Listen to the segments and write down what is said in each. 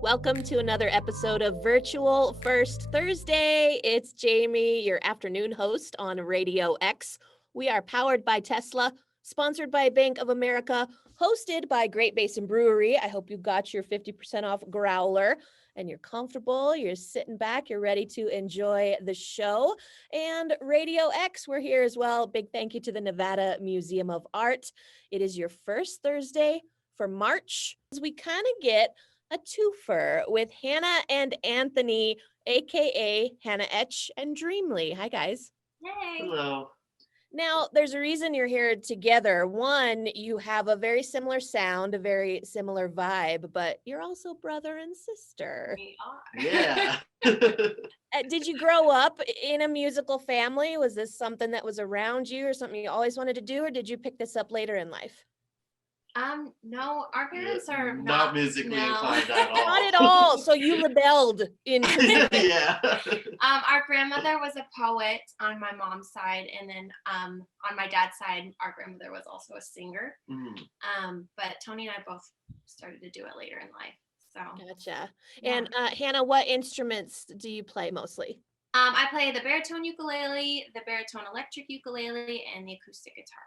Welcome to another episode of Virtual First Thursday. It's Jamie, your afternoon host on Radio X. We are powered by Tesla, sponsored by Bank of America, hosted by Great Basin Brewery. I hope you got your 50% off growler and you're comfortable, you're sitting back, you're ready to enjoy the show. And Radio X, we're here as well. Big thank you to the Nevada Museum of Art. It is your first Thursday for March, as we kind of get a twofer with Hannah and Anthony, aka Hannah Etch and Dreamly. Hi, guys. Hey. Hello. Now, there's a reason you're here together. One, you have a very similar sound, a very similar vibe, but you're also brother and sister. We are. Yeah. Did you grow up in a musical family? Was this something that was around you or something you always wanted to do, or did you pick this up later in life? No, our parents are not musically inclined at all. Not at all. So you rebelled into music. Yeah. Our grandmother was a poet on my mom's side, and then on my dad's side, our grandmother was also a singer. But Tony and I both started to do it later in life. So Gotcha. Yeah. And Hannah, what instruments do you play mostly? I play the baritone ukulele, the baritone electric ukulele, and the acoustic guitar.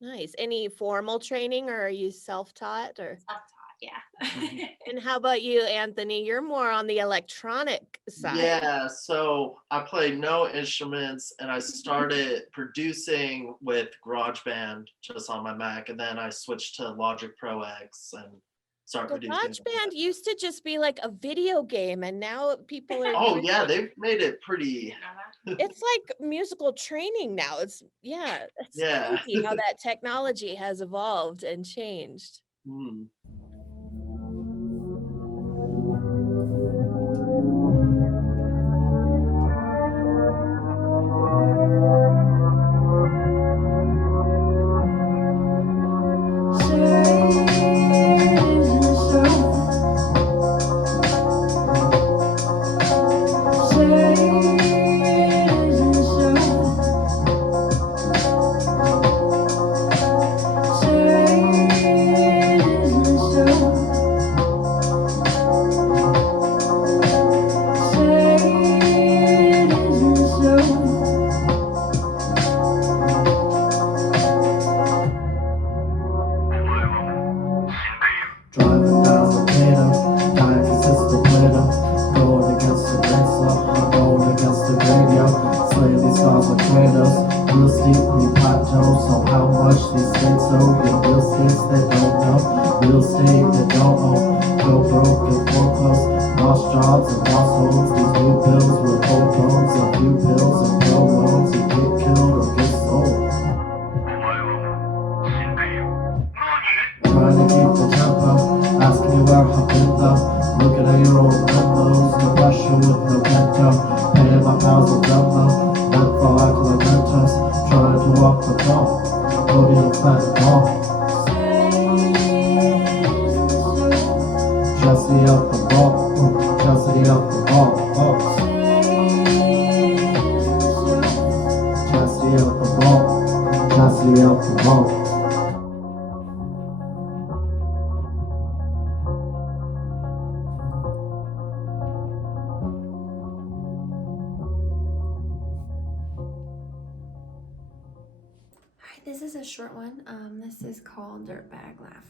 Nice. Any formal training, or are you self-taught? Or Self-taught, yeah. and how about you, Anthony? You're more on the electronic side. Yeah, so I play no instruments, and I started producing with GarageBand just on my Mac, and then I switched to Logic Pro X and started producing. GarageBand used to just be like a video game, and now people are. Oh yeah, they've made it pretty. It's like musical training now. It's crazy how that technology has evolved and changed. This is a short one. This is called Dirtbag Laugh.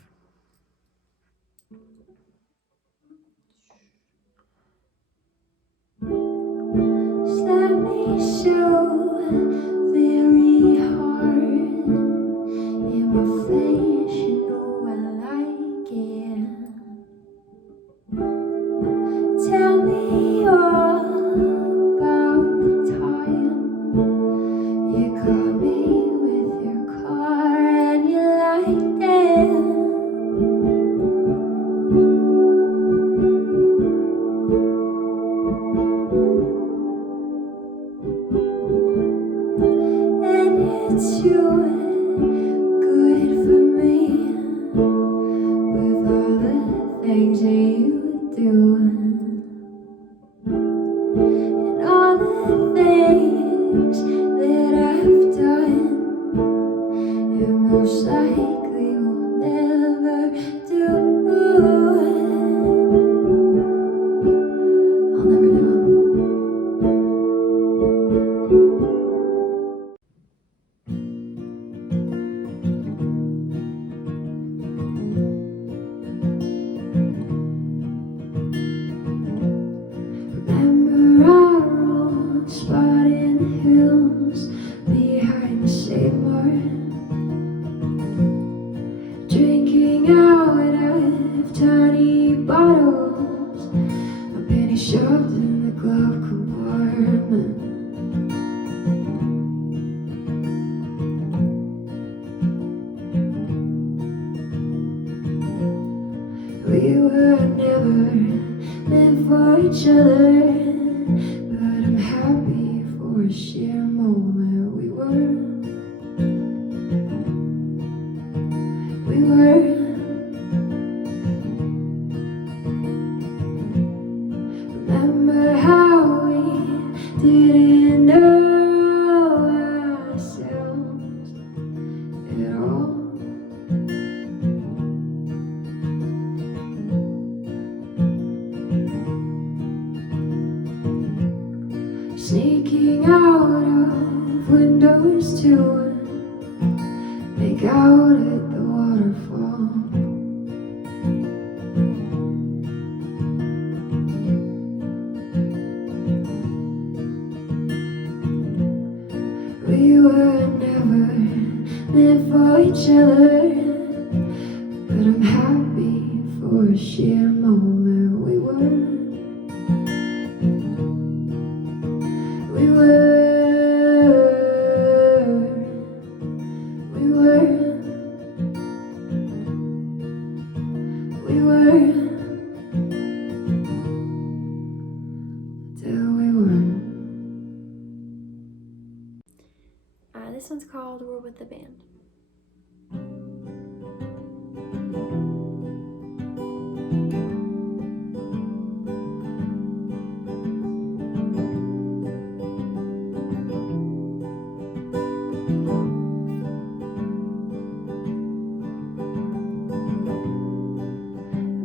Slap me so very hard in my face, you know I like it. Tell me all about the time you caught me with your car and you liked it. And it's too good for me with all the things that you do and all the things that I've done and most likely will never do. out of tiny bottles, a penny shoved in the glove compartment. We were never meant for each other, but I'm happy for a sheer moment. We were. Remember how we didn't know ourselves at all. Sneaking out of windows to make out at the waterfall. We were never meant for each other, but I'm happy for a sheer moment. We were. We were. This one's called We're With the Band.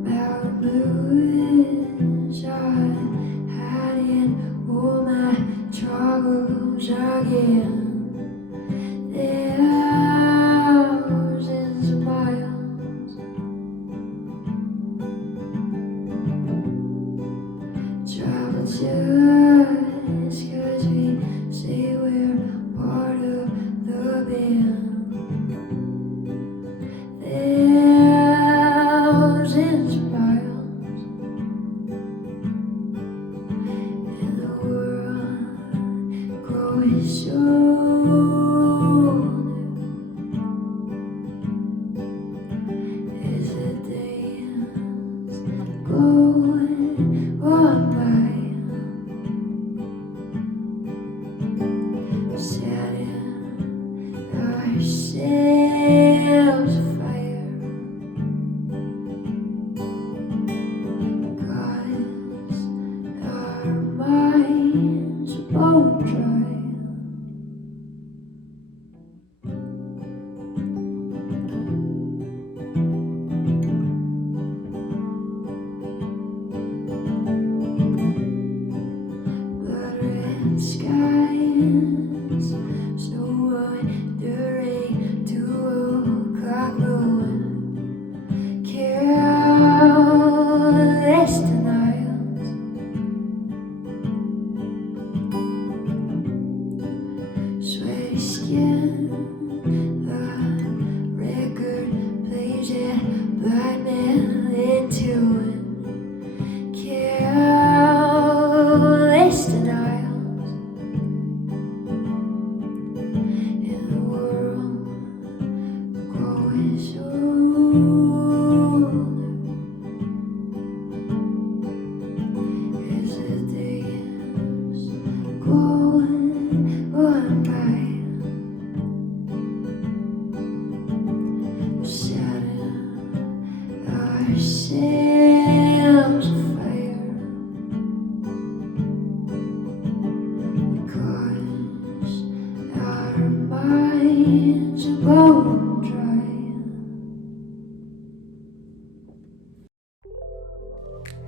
About blues I had in all my troubles again. Thousands of miles, travel just 'cause we say we're part of the band. Thousands of miles, and the world grows so.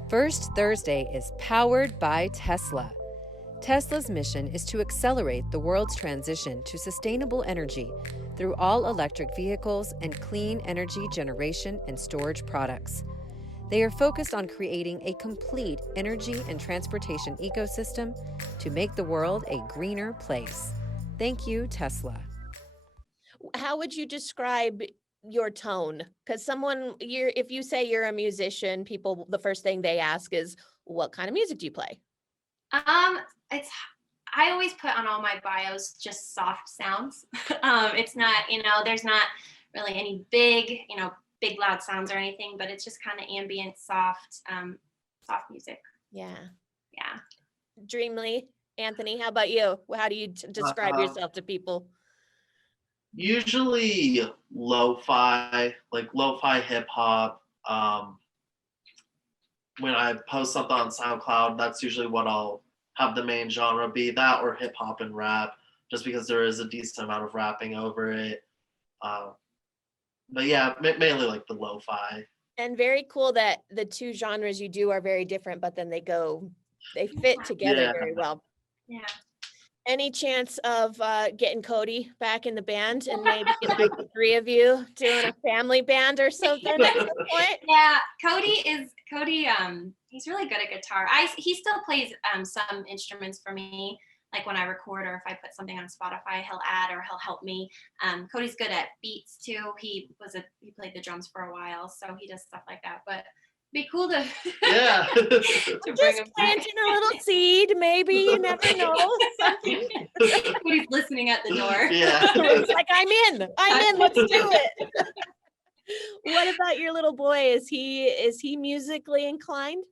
First Thursday is powered by Tesla. Tesla's mission is to accelerate the world's transition to sustainable energy through all-electric vehicles and clean energy generation and storage products. They are focused on creating a complete energy and transportation ecosystem to make the world a greener place. Thank you, Tesla. How would you describe your tone? Because if you say you're a musician, people, the first thing they ask is, what kind of music do you play? I always put on all my bios just soft sounds. It's not, there's not really any big loud sounds or anything, but it's just kind of ambient, soft music. Yeah. Yeah. Dreamly. Anthony, how about you? How do you describe yourself to people? Usually lo-fi, like lo-fi hip hop. When I post something on SoundCloud, that's usually what I'll have the main genre be, that or hip hop and rap, just because there is a decent amount of rapping over it. But yeah, mainly like the lo-fi. And very cool that the two genres you do are very different, but then they fit together very well. Yeah. Any chance of getting Cody back in the band and maybe like the three of you doing a family band or something at some point? Yeah, Cody, he's really good at guitar. He still plays some instruments for me, like when I record or if I put something on Spotify, he'll add or he'll help me. Cody's good at beats too. He played the drums for a while, so he does stuff like that. But be cool to Yeah. to bring him planting a little seed, maybe, you never know. Cody's listening at the door. Yeah. It's like, I'm in, let's do it. What about your little boy? Is he musically inclined?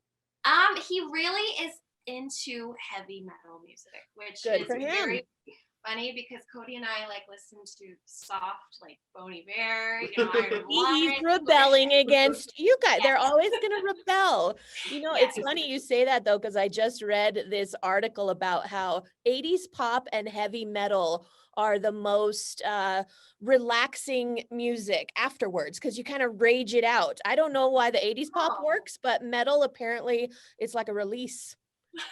He really is into heavy metal music, which Good is for him. very funny because Cody and I like listen to soft, like Bon Iver, Iron He's Maiden. rebelling against you guys. Yes. They're always going to rebel. It's funny you say that though, because I just read this article about how 80s pop and heavy metal are the most relaxing music afterwards, because you kind of rage it out. I don't know why the 80s pop works, but metal, apparently it's like a release.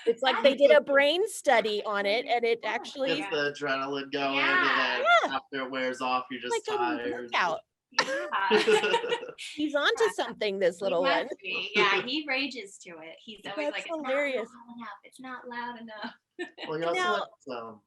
It's like they did a brain study on it, and it actually gets the adrenaline going, Yeah. and then after it wears off, you're just like a tired. workout. Yeah. He's onto something, this little He has one. to be. Yeah, he rages to it. He's always That's like, hilarious. it's not loud enough. Well, you also Now- like some.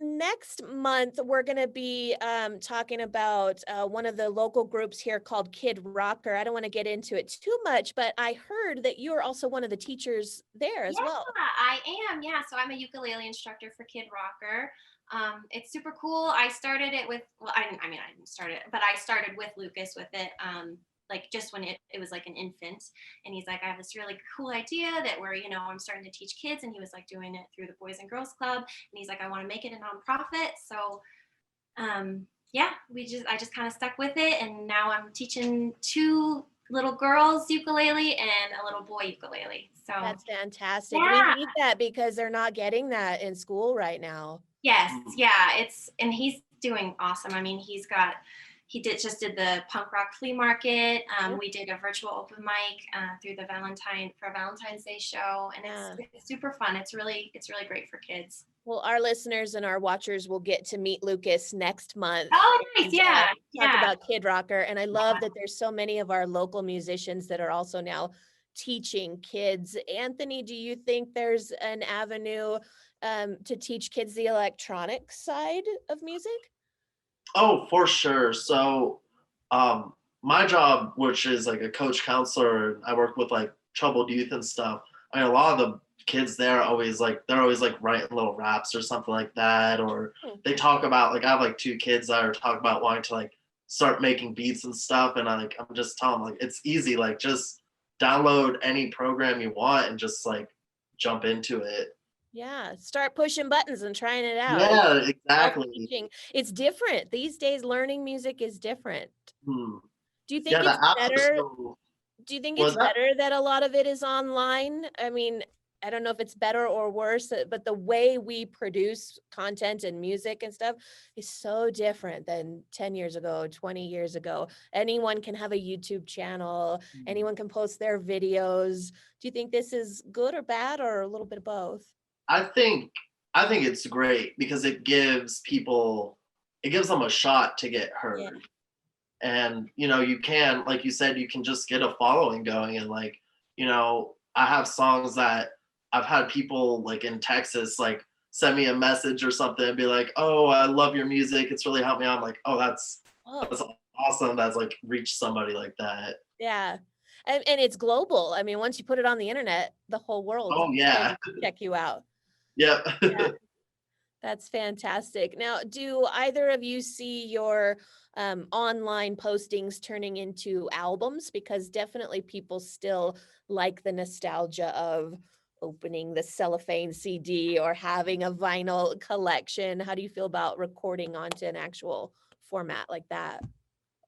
Next month, we're going to be talking about one of the local groups here called Kid Rocker. I don't want to get into it too much, but I heard that you're also one of the teachers there as well. I am. Yeah. So I'm a ukulele instructor for Kid Rocker. It's super cool. I started it with, I didn't start it, but I started with Lucas with it. Like just when it was like an infant, and he's like, I have this really cool idea that I'm starting to teach kids, and he was like doing it through the Boys and Girls Club, and he's like, I want to make it a nonprofit. So I just kind of stuck with it, and now I'm teaching 2 little girls ukulele and a little boy ukulele. So That's fantastic. Yeah. We need that because they're not getting that in school right now. Yes, yeah, and he's doing awesome. I mean, he just did the punk rock flea market. We did a virtual open mic through the Valentine's Day show, and it's super fun. It's really great for kids. Well, our listeners and our watchers will get to meet Lucas next month. Oh, nice. And, Yeah. talk about Kid Rocker. And I love that there's so many of our local musicians that are also now teaching kids. Anthony, do you think there's an avenue to teach kids the electronic side of music? Oh, for sure. So my job, which is like a coach counselor, I work with like troubled youth and stuff. I mean, a lot of the kids there are always like writing little raps or something like that, or they talk about, like, I have like 2 kids that are talking about wanting to like start making beats and stuff, and I'm just telling them, like, it's easy, like just download any program you want and just like jump into it. Yeah, start pushing buttons and trying it out. Yeah, exactly. It's different these days. Learning music is different. Do you think Yeah, it's better? Do you think it's better that a lot of it is online? I mean, I don't know if it's better or worse, but the way we produce content and music and stuff is so different than 10 years ago, 20 years ago. Anyone can have a YouTube channel. Anyone can post their videos. Do you think this is good or bad, or a little bit of both? I think it's great because it gives them a shot to get heard. Yeah. And, you can, like you said, you can just get a following going. And like, I have songs that I've had people like in Texas, like send me a message or something and be like, oh, I love your music. It's really helped me out. I'm like, oh, that's awesome that's like reached somebody like that. Yeah. And it's global. I mean, once you put it on the internet, the whole world Oh yeah. can check you out. Yep. Yeah. That's fantastic. Now, do either of you see your online postings turning into albums? Because definitely people still like the nostalgia of opening the cellophane CD or having a vinyl collection. How do you feel about recording onto an actual format like that?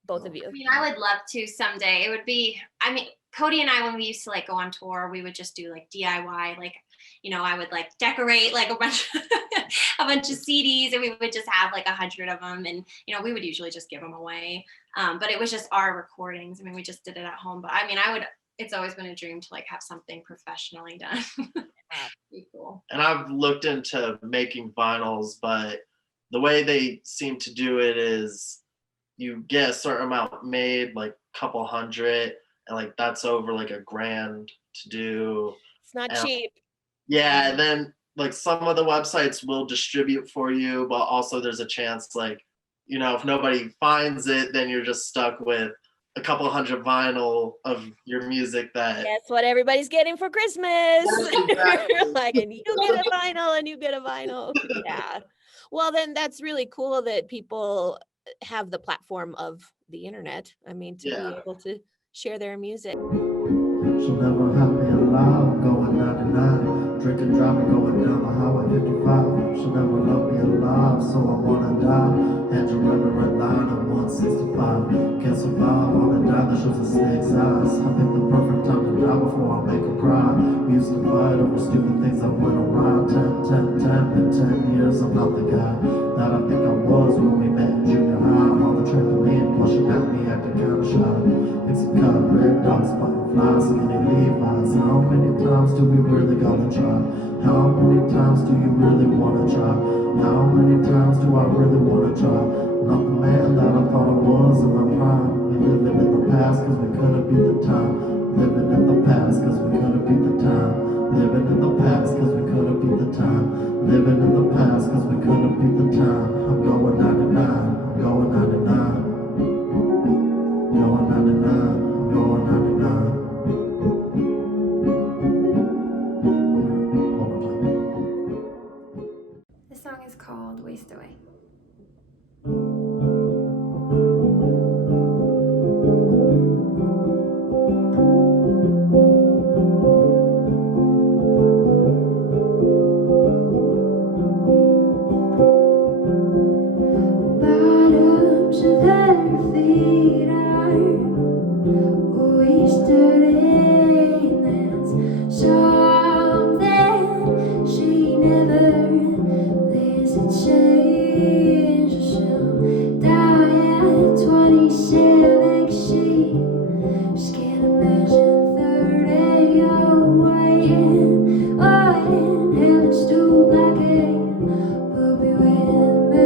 Both of I you. mean, I would love to someday. It would be, I mean, Cody and I, when we used to like go on tour, we would just do like DIY, like, I would like decorate like a bunch a bunch of CDs, and we would just have like 100 of them, and we would usually just give them away. But it was just our recordings. I mean, we just did it at home. But I mean, it's always been a dream to like have something professionally done. Be cool. And I've looked into making vinyls, but the way they seem to do it is you get a certain amount made, like a couple hundred, and like that's over like $1,000 to do. It's not And cheap. yeah, and then like some of the websites will distribute for you, but also there's a chance like, if nobody finds it, then you're just stuck with a couple hundred vinyl of your music that. Guess what everybody's getting for Christmas? Exactly. Like, and you get a vinyl and you get a vinyl. Yeah. Well, then that's really cool that people have the platform of the internet. I mean, to be able to share their music. She'll never have me alive, going 99, drinking, driving, going down the highway 55. She'll never love me alive, so I wanna die. Angel River, red line at 165. Can't survive on a dime that shows a snake's eyes. I picked the perfect time to die before I make her cry. We used to fight over stupid things that went around. 10, been 10 years, I'm not the guy that I think I was when we met in junior high. On the trampoline, blushing at me, acting kinda shy. It's a cut, red dogs, butterflies, skinny Levi's. How many times do we really gotta try? How many times do you really wanna try? How many times do I really wanna try? Not the man that I thought I was in my prime. We living in the past cause we couldn't beat the time. Living in the past cause we couldn't beat the time. Living in the past cause we couldn't beat the time. Living in the past cause we couldn't beat the time. I'm going 99, I'm going 99. Going 99, going 99. This song is called Waste Away. Bottoms of her feet are wasted in this something she never plays a change. She'll die at 27. She can't imagine 30 away. Oh, in heaven's too black and will be with me.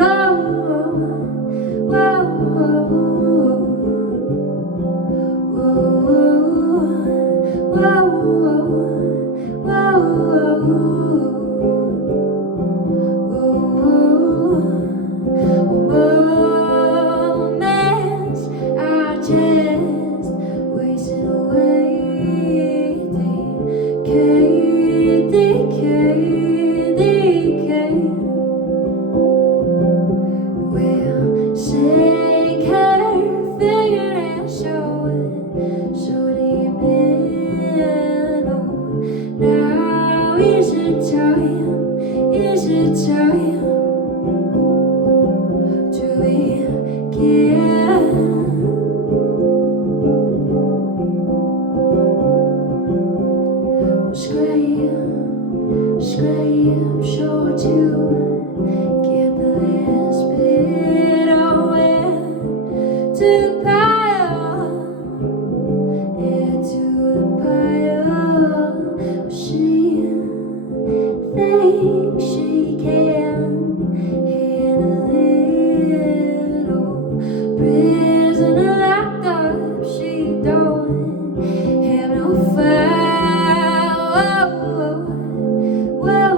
Oh, whoa. Moments are just wasting away. Decay. We'll shake her fingernails so deep in. Oh, now is it time to begin? Scream, sure to get the last bit away to the pile, into the pile. She thinks she can handle it all. Prisoner locked up, she don't have no fire. Whoa.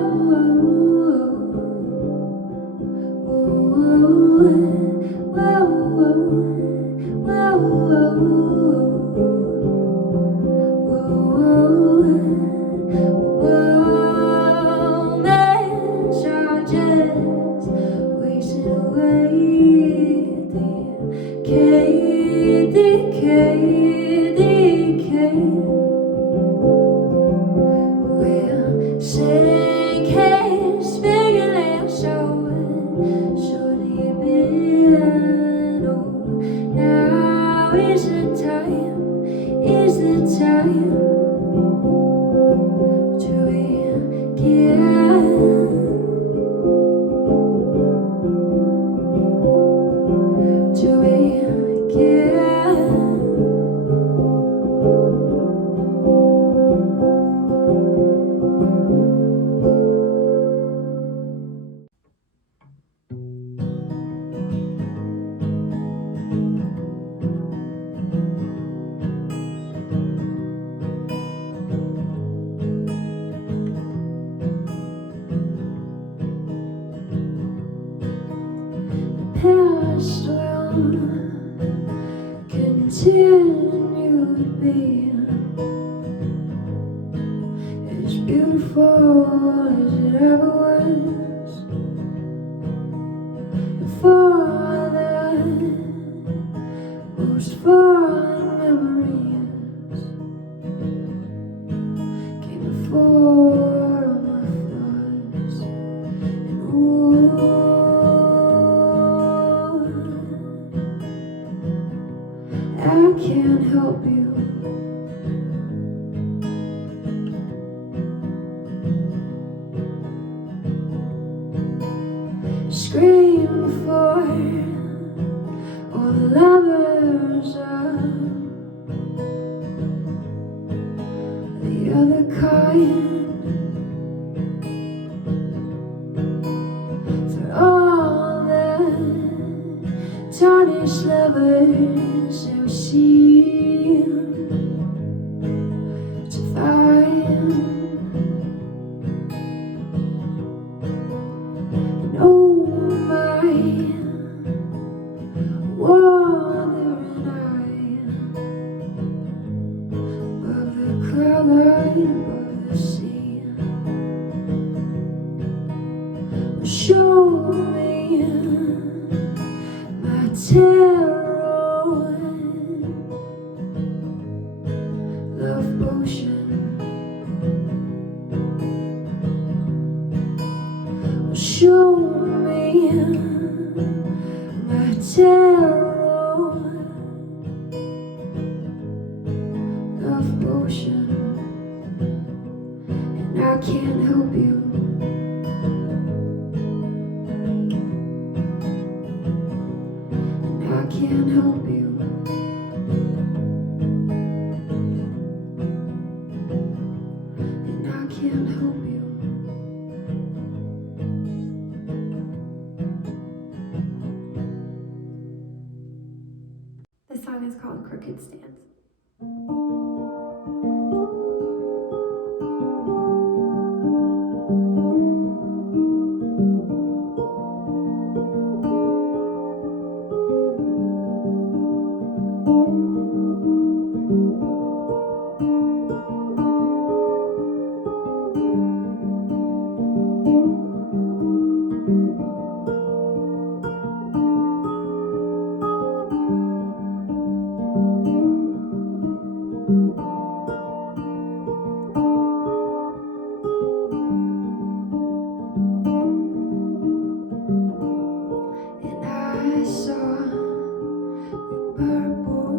We'll sing his fingernail showing. Should he been old? Now is the time, is the time to begin. To begin. Past will continue to be as beautiful as it ever was. For the most fond memories came before all my flaws. And ooh, I can't help you. Scream for all the lovers of the other kind, for all the tarnished lovers who seem to find. And oh my wandering eye, above the cloud line, above the sea, show me my terror, love potion. Show me my terror, love potion, and I can't help you. And I can't help you. And I can't help you. The song is called Crooked Stance. And I saw the purple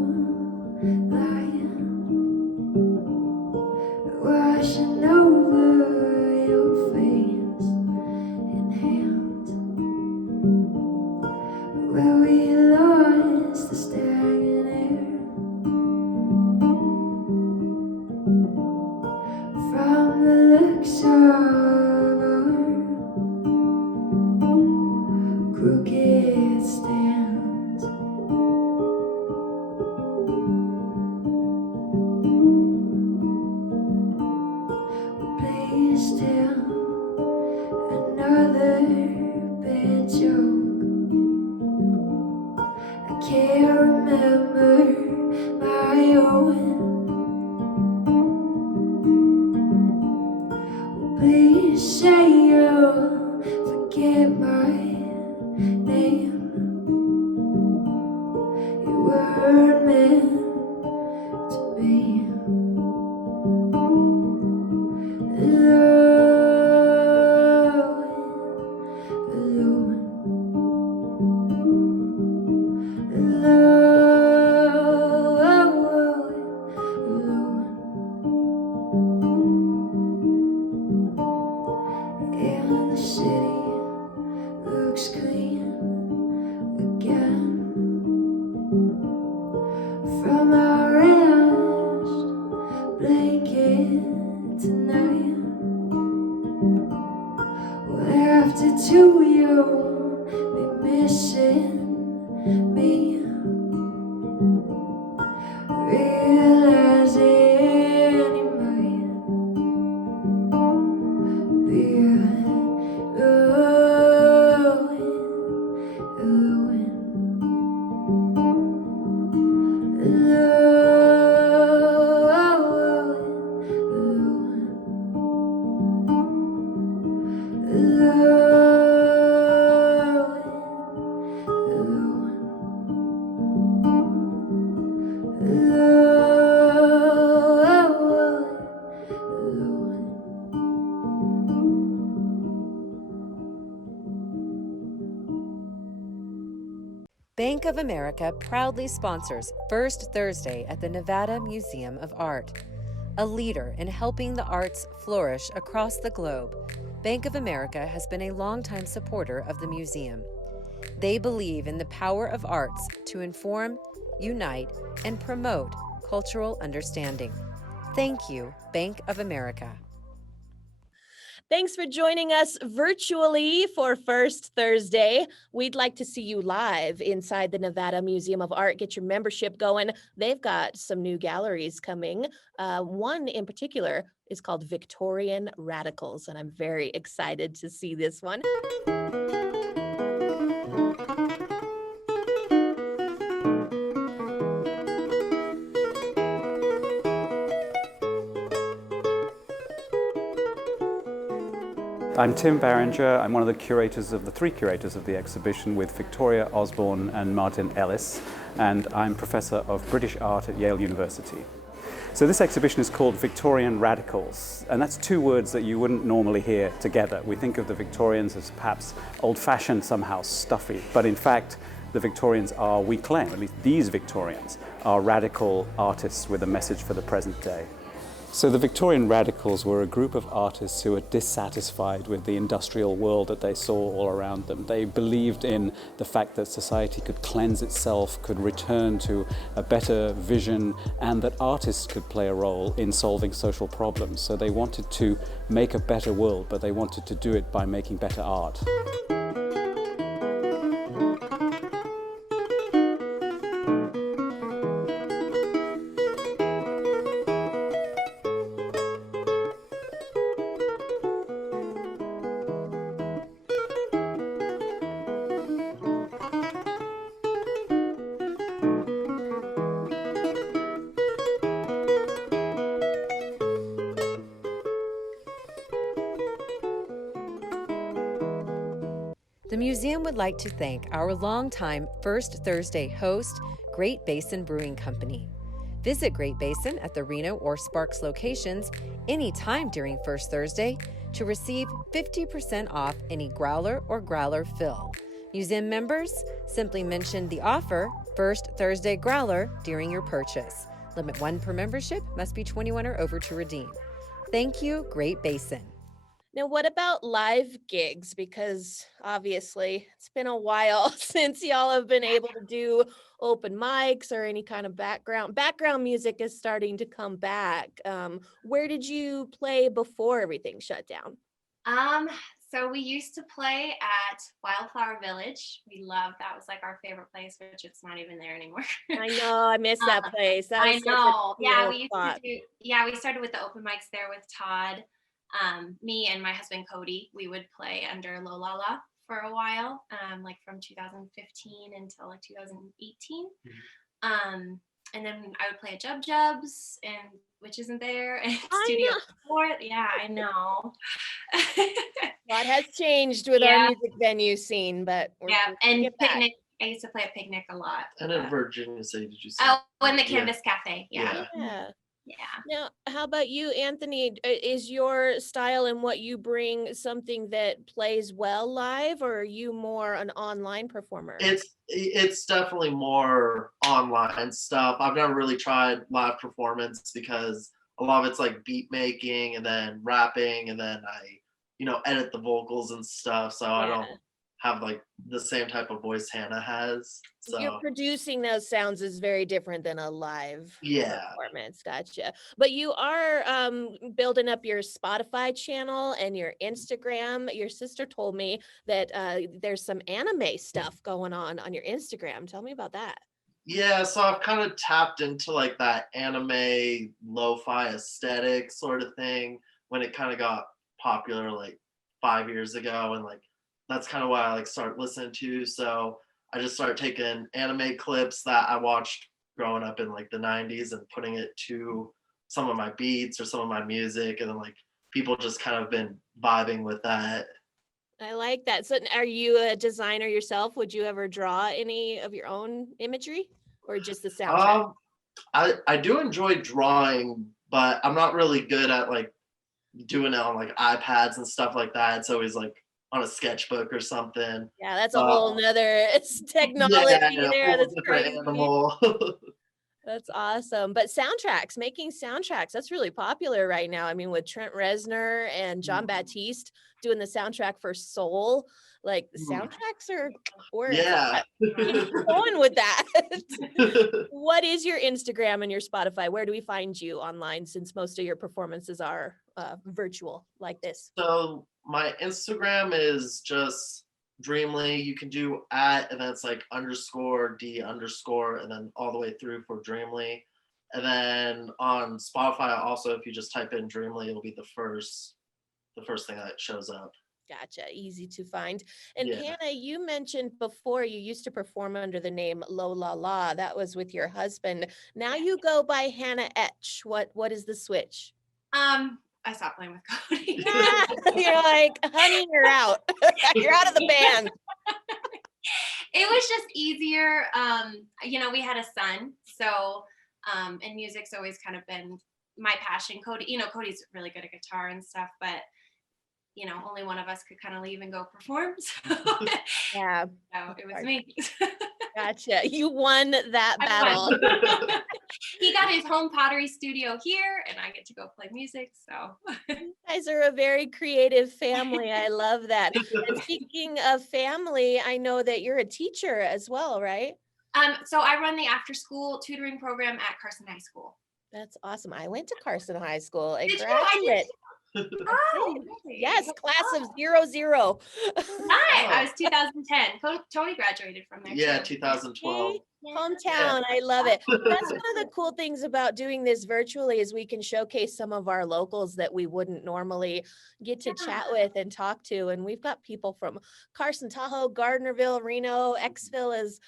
light washing over your face and hand, where we lost the stagnant air from the looks of our crooked stance. Please tell another bad joke. I can't remember my own. Please say you'll forget my name. You weren't meant to be. Bank of America proudly sponsors First Thursday at the Nevada Museum of Art. A leader in helping the arts flourish across the globe, Bank of America has been a longtime supporter of the museum. They believe in the power of arts to inform, unite, and promote cultural understanding. Thank you, Bank of America. Thanks for joining us virtually for First Thursday. We'd like to see you live inside the Nevada Museum of Art. Get your membership going. They've got some new galleries coming. One in particular is called Victorian Radicals, and I'm very excited to see this one. I'm Tim Barringer. I'm one of the curators of the three curators of the exhibition with Victoria Osborne and Martin Ellis, and I'm Professor of British Art at Yale University. So this exhibition is called Victorian Radicals, and that's two words that you wouldn't normally hear together. We think of the Victorians as perhaps old-fashioned, somehow stuffy, but in fact the Victorians are, we claim, at least these Victorians, are radical artists with a message for the present day. So the Victorian Radicals were a group of artists who were dissatisfied with the industrial world that they saw all around them. They believed in the fact that society could cleanse itself, could return to a better vision, and that artists could play a role in solving social problems. So they wanted to make a better world, but they wanted to do it by making better art. The museum would like to thank our longtime First Thursday host, Great Basin Brewing Company. Visit Great Basin at the Reno or Sparks locations anytime during First Thursday to receive 50% off any growler or growler fill. Museum members simply mention the offer First Thursday Growler during your purchase. Limit 1 per membership, must be 21 or over to redeem. Thank you, Great Basin. Now, what about live gigs? Because obviously it's been a while since y'all have been able to do open mics or any kind of background music is starting to come back. Where did you play before everything shut down? So we used to play at Wildflower Village. That was like our favorite place, which it's not even there anymore. I know, I miss that place. That was I know. Yeah, we used spot. we started with the open mics there with Todd. Me and my husband Cody, we would play under Lo La La for a while, like from 2015 until like 2018. And then I would play at Jub Jubs, which isn't there, and Studio 4. Yeah, I know. A lot has changed with our music venue scene, but and Picnic. I used to play at Picnic a lot. And at Virginia City, did you say? Oh, in the Canvas Cafe. Yeah. Now, how about you, Anthony? Is your style and what you bring something that plays well live, or are you more an online performer? It's definitely more online stuff. I've never really tried live performance because a lot of it's like beat making and then rapping, and then I, edit the vocals and stuff. So I don't have like the same type of voice Hannah has. So you're producing those sounds is very different than a live performance. Gotcha. But you are building up your Spotify channel and your Instagram. Your sister told me that there's some anime stuff going on your Instagram. Tell me about that. Yeah, so I've kind of tapped into like that anime lo-fi aesthetic sort of thing when it kind of got popular like 5 years ago, and like that's kind of why I like start listening to. So I just started taking anime clips that I watched growing up in like the 90s and putting it to some of my beats or some of my music, and then like people just kind of been vibing with that. I like that. So are you a designer yourself? Would you ever draw any of your own imagery or just the soundtrack? I do enjoy drawing, but I'm not really good at like doing it on like iPads and stuff like that. It's always like on a sketchbook or something. Yeah, that's a whole nother technology Yeah, a there. whole That's different crazy. animal. That's awesome. But soundtracks, making soundtracks, that's really popular right now. I mean, with Trent Reznor and John Baptiste doing the soundtrack for Soul, like the soundtracks are, Yeah. keep going with that. What is your Instagram and your Spotify? Where do we find you online, since most of your performances are virtual like this? So my Instagram is just Dreamly. You can do @ and then it's like _D_ and then all the way through for Dreamly. And then on Spotify also, if you just type in Dreamly, it'll be the first thing that shows up. Gotcha. Easy to find. And Yeah. Hannah, you mentioned before you used to perform under the name Lo La La. That was with your husband. Now you go by Hannah Etch. What is the switch? I stopped playing with Cody. You're like, honey, you're out. You're out of the band. It was just easier. We had a son, so and music's always kind of been my passion. Cody's really good at guitar and stuff, but only one of us could kind of leave and go perform. So, Yeah. so it was me. Gotcha. You won that battle. He got his home pottery studio here, and I get to go play music. So You guys are a very creative family. I love that. And speaking of family, I know that you're a teacher as well, right? So I run the after-school tutoring program at Carson High School. That's awesome. I went to Carson High School. A Did you? graduate. Oh, really? Yes, class of 00. Hi, I was 2010. Tony graduated from there. Yeah, too. 2012. Hometown. I love it. That's one of the cool things about doing this virtually is we can showcase some of our locals that we wouldn't normally get to chat with and talk to. And we've got people from Carson, Tahoe, Gardnerville, Reno, Exville is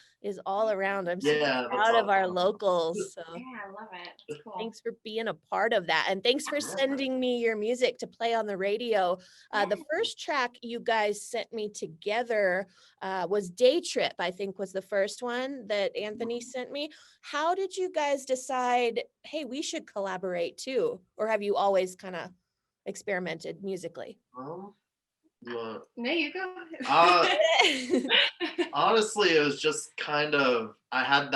all around. I'm so proud of our locals. So Yeah, I love it. It's cool. thanks for being a part of that. And thanks for sending me your music to play on the radio. The first track you guys sent me together was Day Trip, I think was the first one that Anthony sent me. How did you guys decide, hey, we should collaborate too? Or have you always kind of experimented musically? No, you go. Honestly, it was just kind of, I had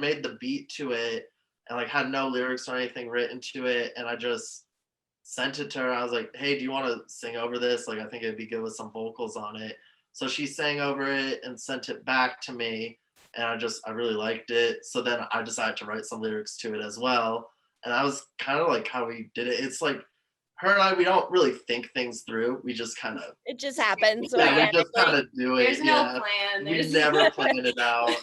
made the beat to it and like had no lyrics or anything written to it, and I just sent it to her. I was like, hey, do you want to sing over this? Like, I think it'd be good with some vocals on it. So she sang over it and sent it back to me, and I really liked it. So then I decided to write some lyrics to it as well, and that was kind of like how we did it. It's like her and I, we don't really think things through. We just kind of, it just happens. yeah, we just kind of do it. There's no plan. We never planned it out.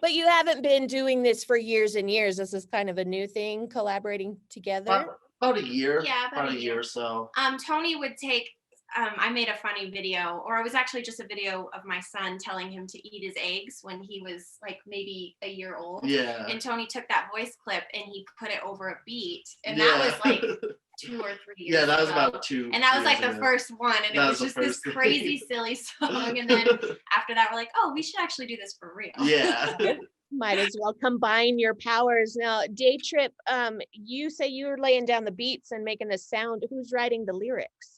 But you haven't been doing this for years and years. This is kind of a new thing, collaborating together. About a year. Yeah, about a year or so. Tony would take. I made a funny video, or it was actually just a video of my son telling him to eat his eggs when he was like maybe a year old. Yeah. And Tony took that voice clip and he put it over a beat, and that was like 2 or 3 years. Yeah, that was ago. about 2. And that was like the first one, and it was just this crazy, silly song. And then after that, we're like, oh, we should actually do this for real. Yeah. Might as well combine your powers. Now, Day Trip, you say you were laying down the beats and making the sound. Who's writing the lyrics?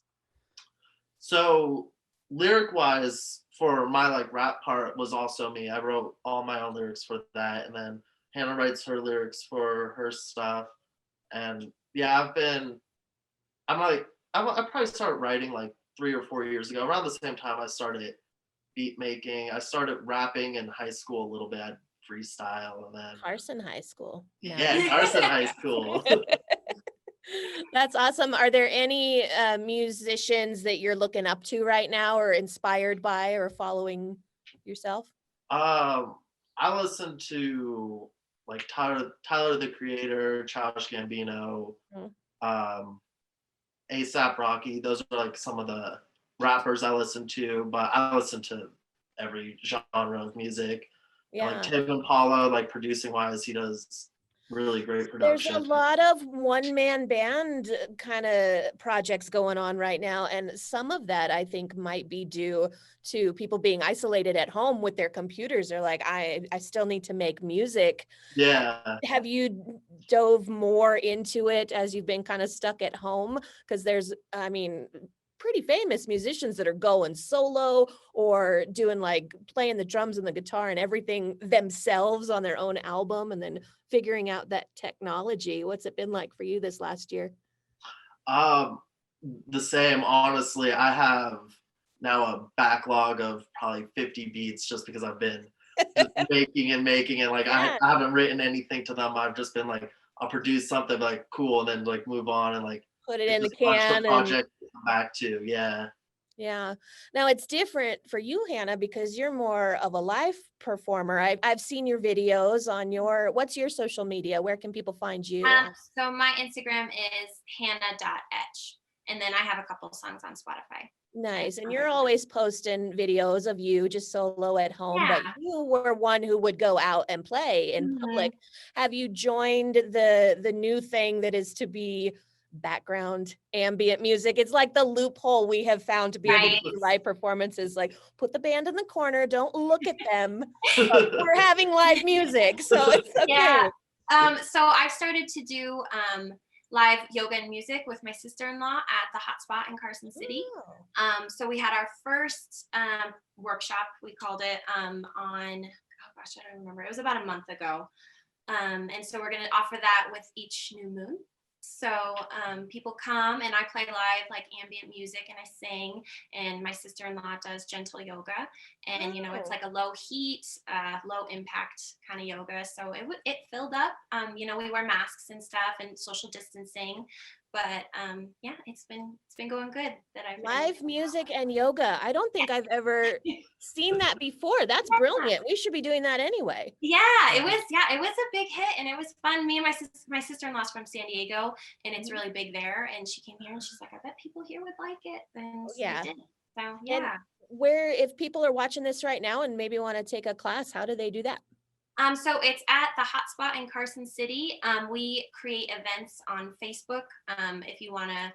So lyric wise, for my like rap part was also me. I wrote all my own lyrics for that, and then Hannah writes her lyrics for her stuff. And yeah, I probably started writing like 3 or 4 years ago. Around the same time I started beat making. I started rapping in high school a little bit. I'd freestyle, and then Carson High School. Yeah, Carson High School. That's awesome. Are there any musicians that you're looking up to right now, or inspired by, or following yourself? I listen to like Tyler the Creator, Childish Gambino, A$AP Rocky. Those are like some of the rappers I listen to, but I listen to every genre of music. Yeah. Like Tim Impala, like producing wise, he does really great production. There's a lot of one-man band kind of projects going on right now, and some of that I think might be due to people being isolated at home with their computers. They're like, I still need to make music. Yeah. Have you dove more into it as you've been kind of stuck at home? Because there's, I mean, pretty famous musicians that are going solo or doing like playing the drums and the guitar and everything themselves on their own album and then figuring out that technology. What's it been like for you this last year? The same, honestly. I have now a backlog of probably 50 beats just because I've been just making and like Yeah. I haven't written anything to them. I've just been like, I'll produce something like cool and then like move on and like Put it in the just a bunch of can and project to come back to. Yeah. yeah. Now it's different for you, Hannah, because you're more of a live performer. I've seen your videos on what's your social media? Where can people find you? So my Instagram is hannah.etch. And then I have a couple songs on Spotify. Nice. And you're always posting videos of you just solo at home, but you were one who would go out and play in public. Have you joined the new thing that is to be background ambient music? It's like the loophole we have found to be able to do live performances, like put the band in the corner, don't look at them. We're having live music, so it's okay. Yeah. So I started to do live yoga and music with my sister-in-law at the Hotspot in Carson City. So we had our first workshop, we called it, on, oh gosh, I don't remember. It was about a month ago. And so we're going to offer that with each new moon. So people come and I play live like ambient music and I sing, and my sister-in-law does gentle yoga, and you know, it's like a low heat, low impact kind of yoga. So it filled up. You know, we wear masks and stuff and social distancing, but yeah, it's been going good. That I've live music and yoga. I don't think I've ever seen that before. That's brilliant. We should be doing that anyway. Yeah, it was a big hit and it was fun. Me and my sister-in-law's from San Diego and it's really big there. And she came here and she's like, I bet people here would like it. And so yeah. we did. So yeah. And where, if people are watching this right now and maybe want to take a class, how do they do that? So it's at the Hotspot in Carson City. We create events on Facebook. If you want to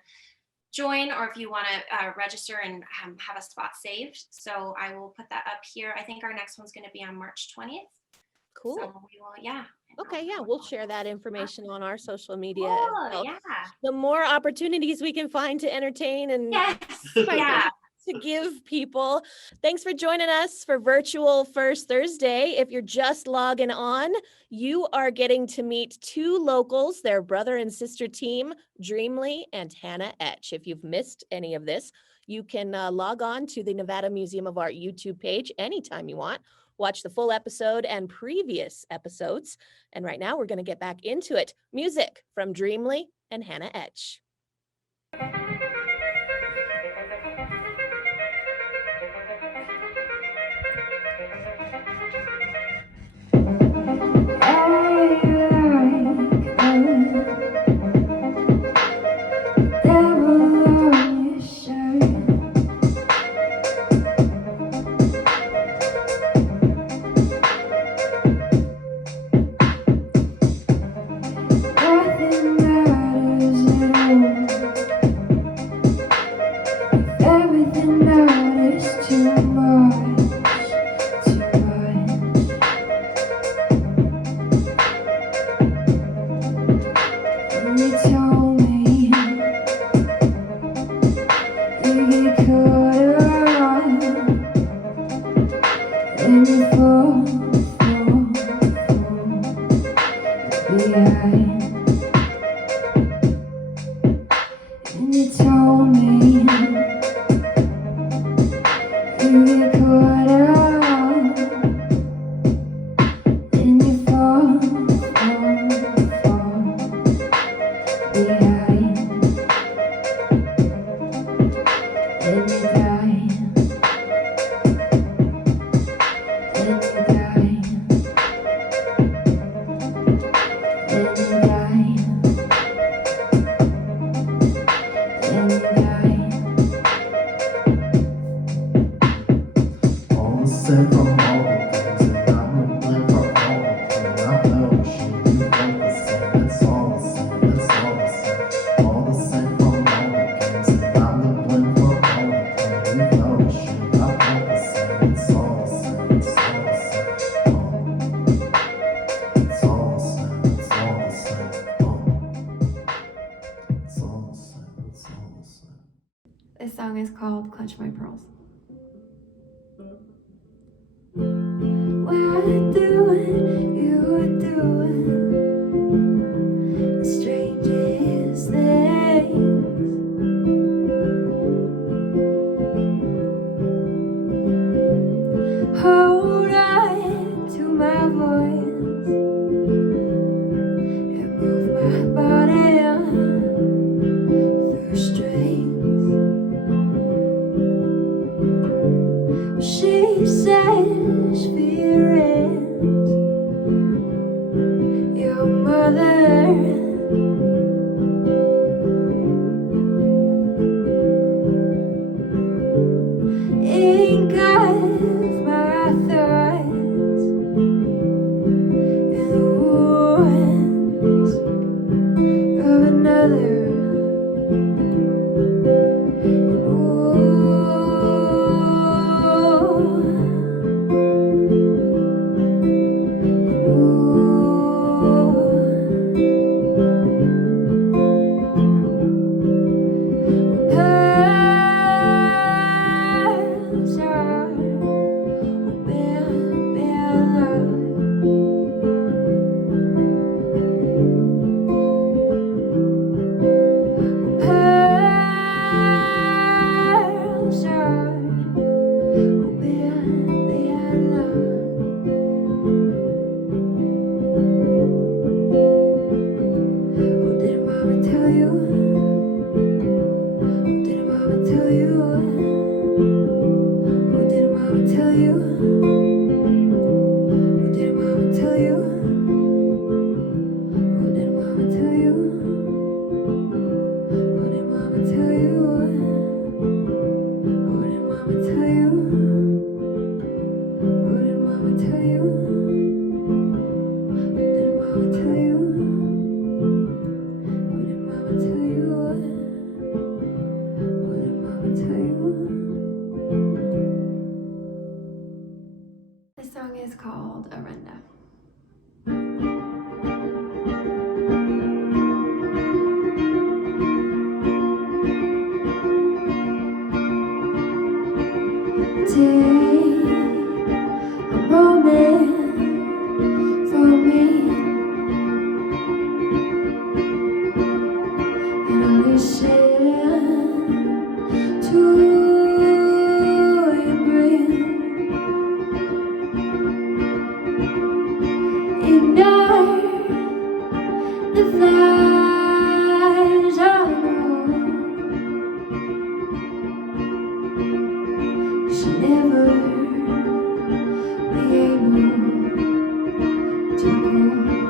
join or if you want to register and have a spot saved. So I will put that up here. I think our next one's going to be on March 20th. Cool. So we will, yeah. Okay, yeah, we'll share that information on our social media. Cool, as well. yeah. The more opportunities we can find to entertain and to give people. Thanks for joining us for Virtual First Thursday. If you're just logging on, you are getting to meet two locals, their brother and sister team, Dreamly and Hannah Etch. If you've missed any of this, you can log on to the Nevada Museum of Art YouTube page anytime you want. Watch the full episode and previous episodes. And right now we're going to get back into it. Music from Dreamly and Hannah Etch. Nothing matters at all. song is called Clutch My Pearls. We're doing, you were doing the strangest things. Hold on to my voice and move my body through strings. She says fear is your mother. Ink of my thoughts and the wounds of another. Pearls are did mama tell you? Did mama tell you? Did mama tell you? Did mama tell you? Did mama tell you? Did mama tell you? Did mama tell you? Did mama tell you? Did mama tell you? Did mama tell you? Did mama tell you? This song is called Arenda. Take a moment for me and listen to your breath. Ignore the flash of the wall. You should never be able to go.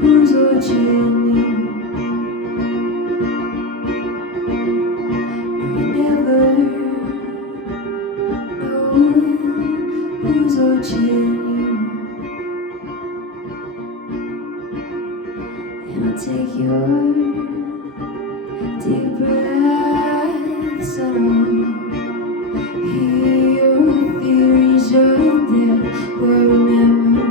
Who's watching you? You never know who's watching you. And I'll take your deep breaths and I'll hear your theories are there. But remember,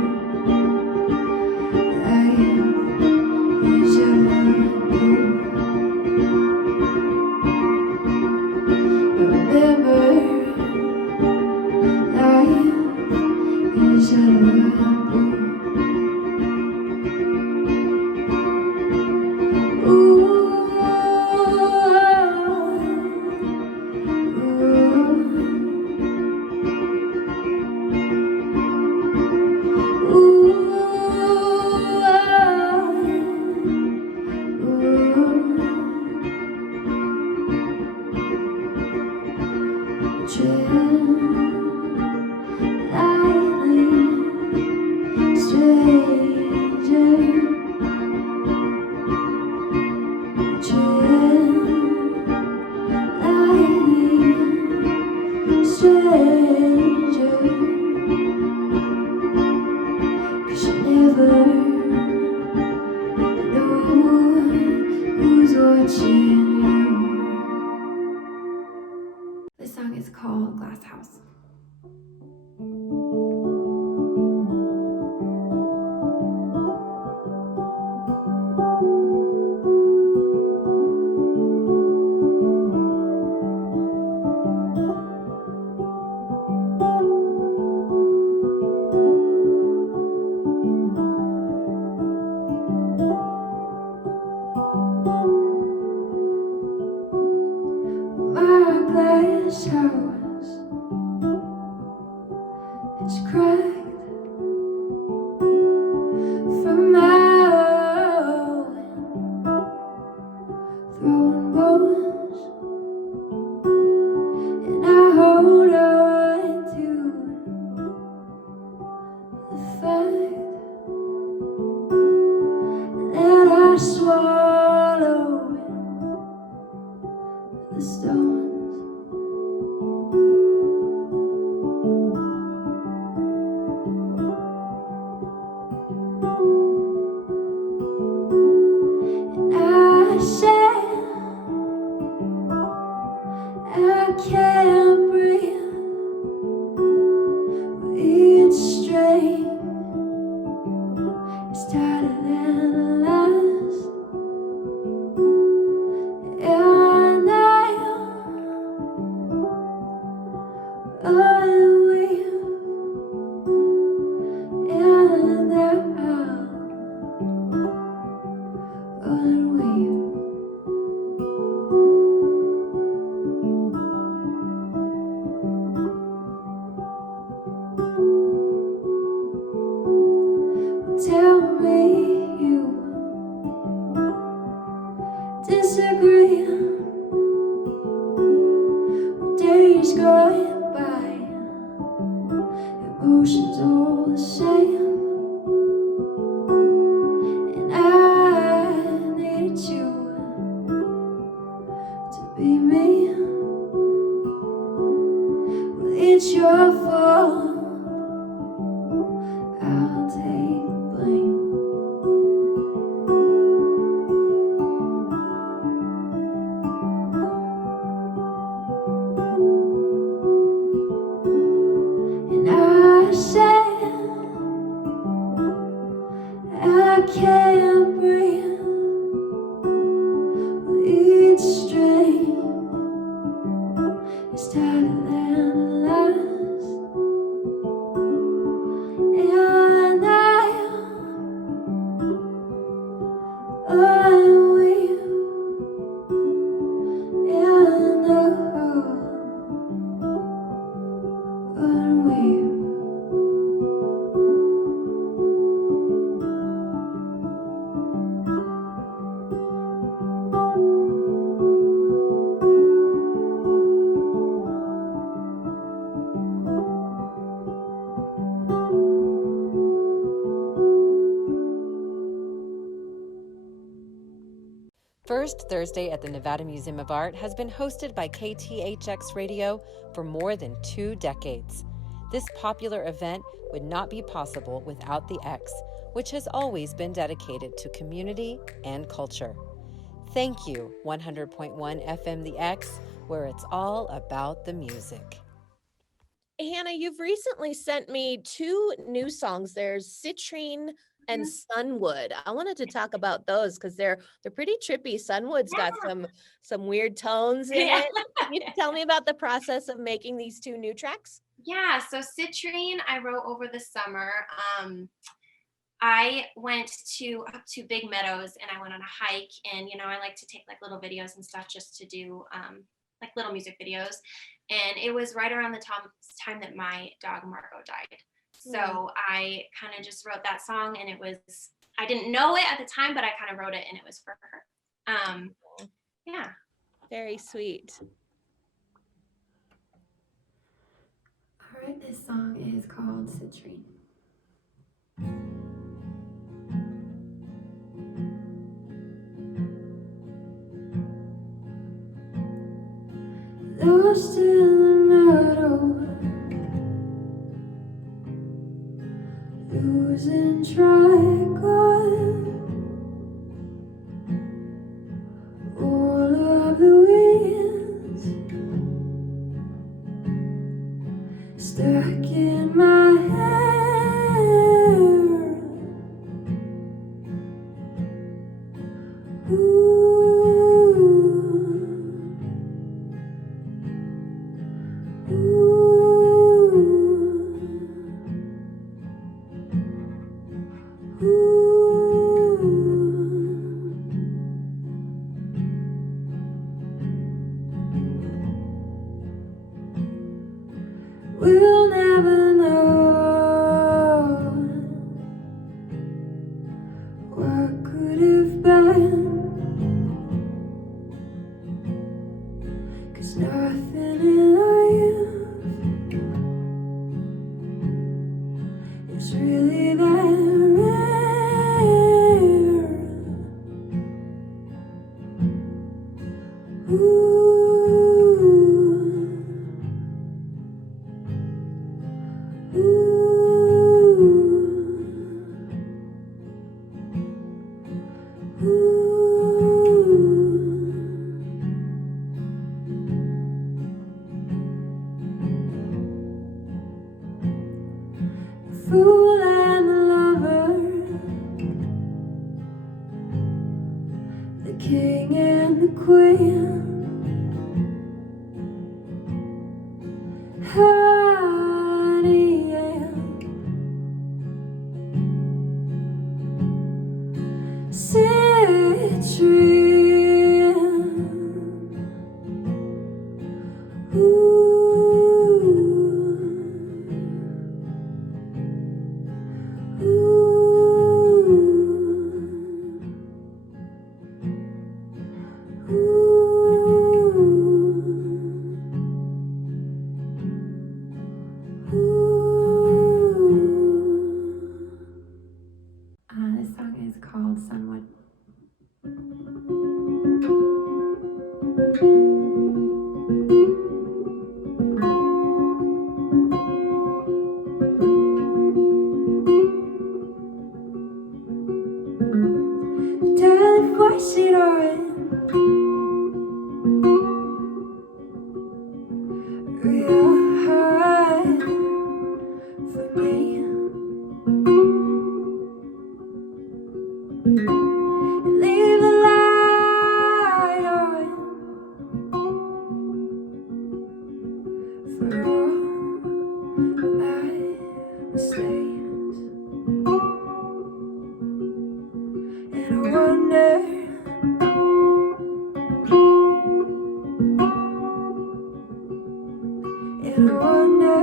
This song is called Glass House. My glass house, it's cracked from out throwing bones, and I hold on to the fact that I swallowed the stones. I said I can't breathe with each strain. It's tighter than the last, and I unweave, and I unweave. Tell me you disagree. Days going by, emotions all the same, and I need you to be me. Well, it's your fault, I'll take the blame. And I said I can't breathe with each strain. It's tighter than the last, and I weave, and unweave. First Thursday at the Nevada Museum of Art has been hosted by KTHX Radio for more than 2 decades. This popular event would not be possible without the X, which has always been dedicated to community and culture. Thank you, 100.1 FM The X, where it's all about the music. Hannah, you've recently sent me 2 new songs. There's Citrine and Sunwood. I wanted to talk about those because they're pretty trippy. Sunwood's got some weird tones in it. Can you tell me about the process of making these 2 new tracks? Yeah, so Citrine I wrote over the summer. I went up to Big Meadows and I went on a hike, and I like to take like little videos and stuff just to do like little music videos. And it was right around the time that my dog Margot died. So I kind of just wrote that song, and I didn't know it at the time, but I kind of wrote it and it was for her. Yeah. Very sweet. Alright, this song is called Citrine. lost in the meadow, losing track of all of the winds stuck in my hair. We'll never know what could have been, 'cause nothing in life is really that rare. The fool and the lover, the king and the queen, honey and citrine. This song is called Sunwood. Daily voice it on, real hard for me. Leave the light on for all my mistakes, and I wonder, and I wonder.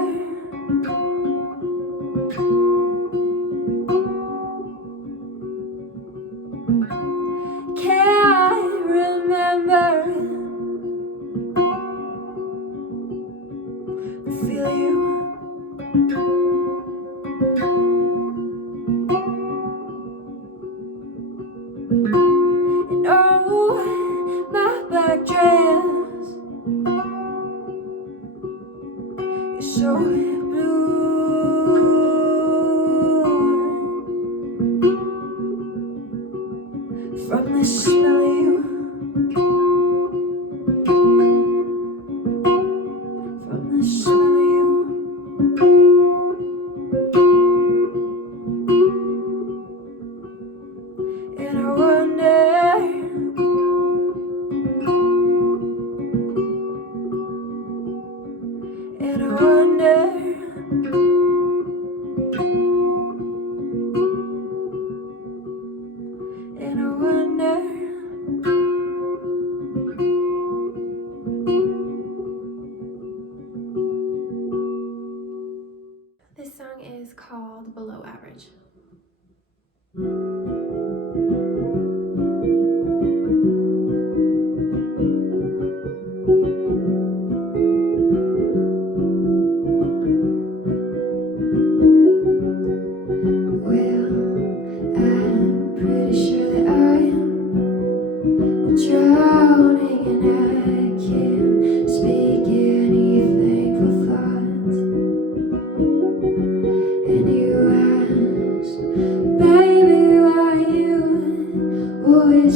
Can't remember to feel you. And oh, my black dress is so blue from the smell of you. From the smell of you. And I wonder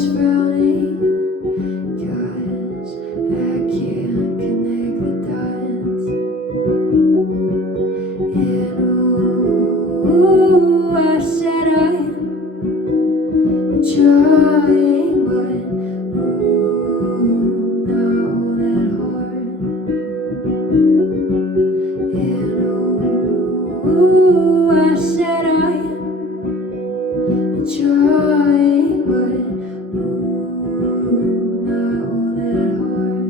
is frowning, 'cause I can't connect the dots. And ooh, I said I'm trying, but ooh, not all that hard. And ooh, I said I'm trying, but ooh, not all that hard.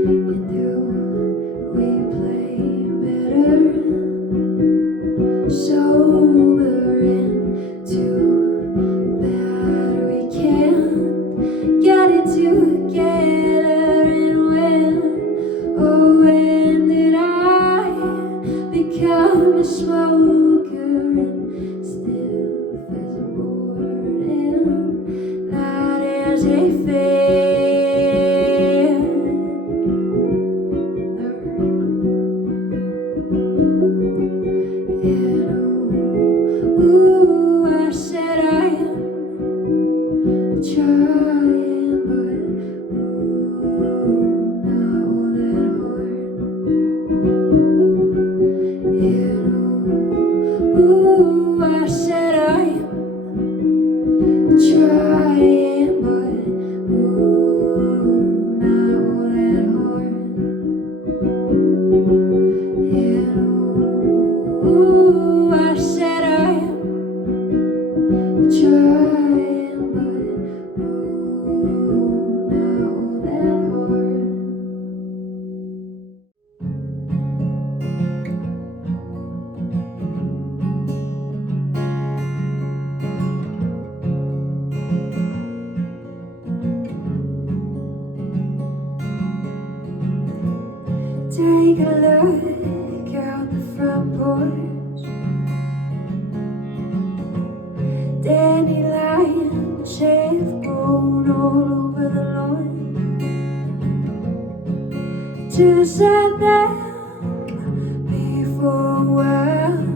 And do we play better sober and too bad we can't get it together? And when did I become a smoker and stiff as a board? And that is a and ooh, I said I am trying, but ooh, not all that hard. And ooh, I said I am trying, but ooh, not all that hard. And ooh, I said I am trying, but ooh, not all that hard. Take a look out the front porch. Dandelions have grown all over the lawn. Just sat there before a while,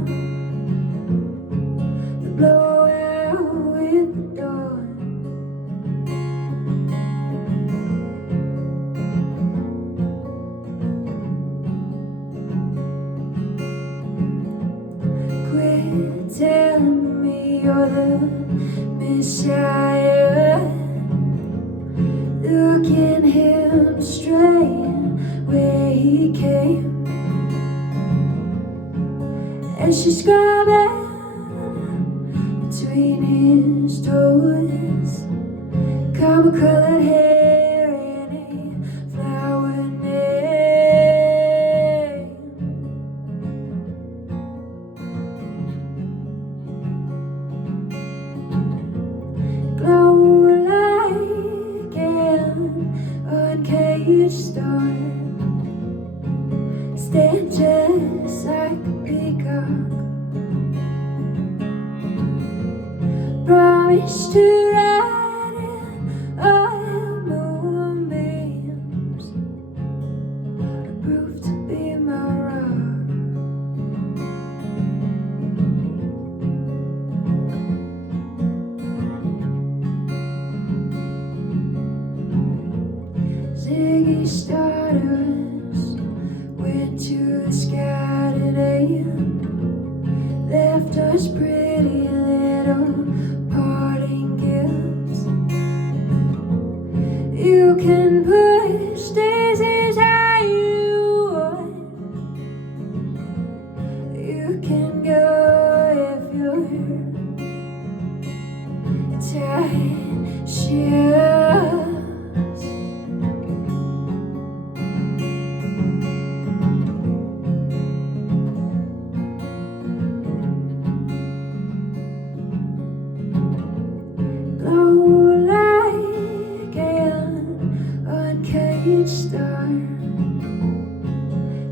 the blowout with the dawn. Quit telling me you're the Messiah. Look at him straight where he came, and she's scrubbing between his toes, caramel colored hair and a flower name. Glow like an uncaged star, stand just like a peacock. Promise to ride in on moonbeams, prove to be my rock. Ziggy Stardust went to the sky today, left us pretty little parting gifts. You can push daisies how you want. You can go if you're tight shoes. Glow like an uncaged star,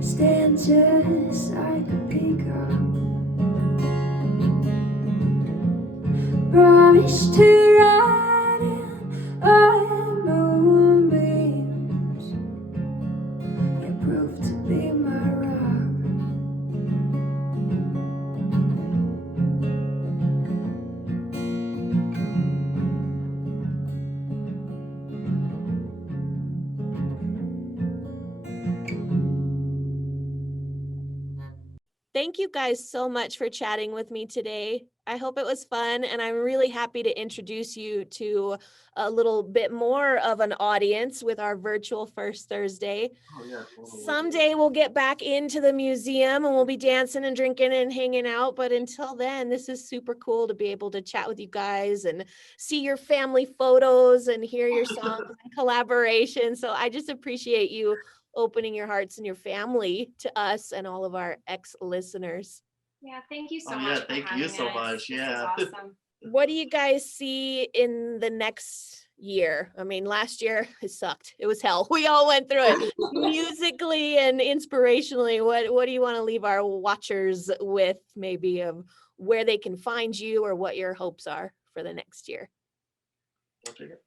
stand just like a peacock. Promise to ride in on moonbeams, you prove to be my rock. Thank you guys so much for chatting with me today. I hope it was fun, and I'm really happy to introduce you to a little bit more of an audience with our virtual First Thursday. Oh yeah, totally. Someday we'll get back into the museum and we'll be dancing and drinking and hanging out. But until then, this is super cool to be able to chat with you guys and see your family photos and hear your songs and collaboration. So I just appreciate you opening your hearts and your family to us and all of our ex-listeners. Yeah, thank you so Oh, much. yeah, for thank you having so us. much. This Yeah. is awesome. What do you guys see in the next year? I mean, last year it sucked. It was hell. We all went through it musically and inspirationally. What do you want to leave our watchers with, maybe, of where they can find you or what your hopes are for the next year? I'll take it.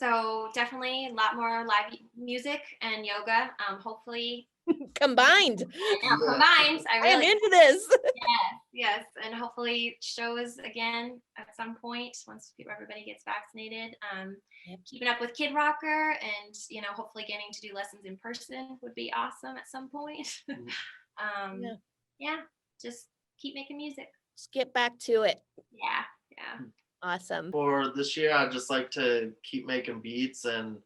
So definitely a lot more live music and yoga. Hopefully Combined. combined. I am really into this. yes, and hopefully shows again at some point once everybody gets vaccinated. Keeping up with Kid Rocker, and hopefully getting to do lessons in person would be awesome at some point. Yeah, just keep making music. Just get back to it. Yeah. Awesome. For this year, I'd just like to keep making beats and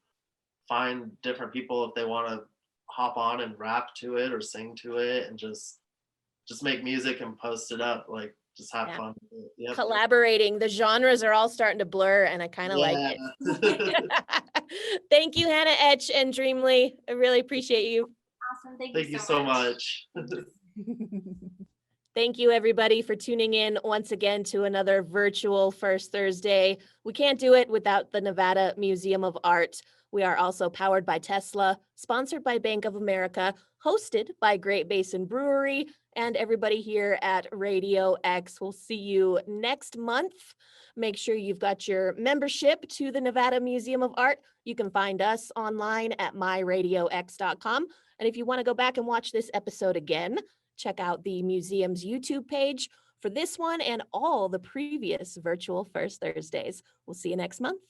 find different people if they want to hop on and rap to it or sing to it, and just make music and post it up. Like, just have fun with it. Yep. Collaborating. The genres are all starting to blur, and I kind of like it. Thank you, Hannah Etch and Dreamly. I really appreciate you. Awesome. Thank you so much. Thank you, everybody, for tuning in once again to another virtual First Thursday. We can't do it without the Nevada Museum of Art. We are also powered by Tesla, sponsored by Bank of America, hosted by Great Basin Brewery, and everybody here at Radio X. We'll see you next month. Make sure you've got your membership to the Nevada Museum of Art. You can find us online at myradiox.com. And if you want to go back and watch this episode again, check out the museum's YouTube page for this one and all the previous virtual First Thursdays. We'll see you next month.